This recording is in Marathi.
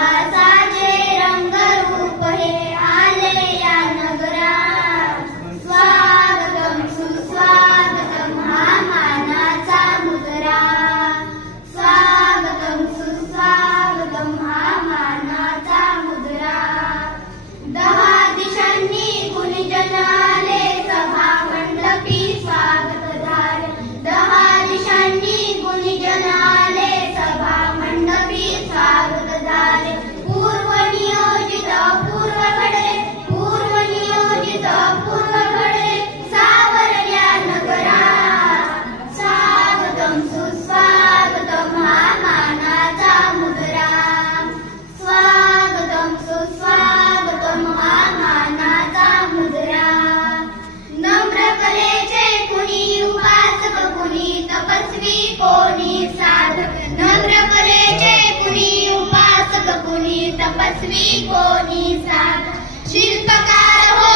Yes, I शिल्पकार हो